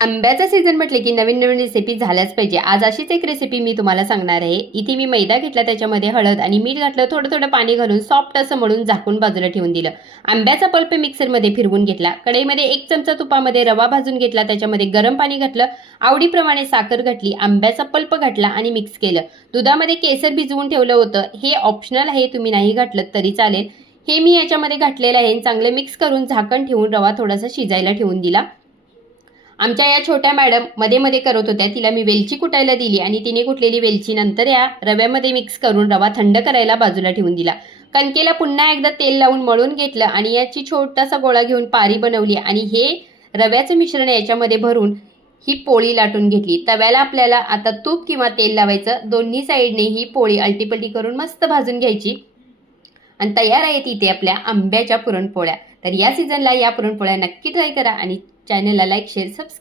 आंब्याचा सीझन म्हटले की नवीन नवीन रेसिपी झाल्याच पाहिजे. आज अशीच एक रेसिपी मी तुम्हाला सांगणार आहे. इथे मी मैदा घेतला, त्याच्यामध्ये हळद आणि मीठ घातलं, थोडं थोडं पाणी घालून सॉफ्ट असं मळून झाकून बाजूला ठेवून दिलं. आंब्याचा पल्प मिक्सरमध्ये फिरवून घेतला. कढईमध्ये 1 चमचा तुपामध्ये रवा भाजून घेतला, त्याच्यामध्ये गरम पाणी घातलं, आवडीप्रमाणे साखर घातली, आंब्याचा पल्प घातला आणि मिक्स केलं. दुधामध्ये केसर भिजवून ठेवलं होतं. हे ऑप्शनल आहे, तुम्ही नाही घातलं तरी चालेल. हे मी याच्यामध्ये घातलेलं आहे. चांगले मिक्स करून झाकण ठेवून रवा थोडासा शिजायला ठेवून दिला. आमच्या या छोट्या मॅडम मध्ये मध्ये करत होत्या, तिला मी वेलची कुटायला दिली आणि तिने कुटलेली वेलची नंतर या रव्यामध्ये मिक्स करून रवा थंड करायला बाजूला ठेवून दिला. कणकेला पुन्हा एकदा तेल लावून मळून घेतलं आणि याची छोटासा गोळा घेऊन पारी बनवली आणि हे रव्याचं मिश्रण याच्यामध्ये भरून ही पोळी लाटून घेतली. तव्याला आपल्याला आता तूप किंवा तेल लावायचं, दोन्ही साईडने ही पोळी अलटीपलटी करून मस्त भाजून घ्यायची आणि तयार आहेत इथे आपल्या आंब्याच्या पुरणपोळ्या. तर या सीझनला या पुरणपोळ्या नक्की ट्राय करा आणि चॅनलला लाईक शेअर सबस्क्राईब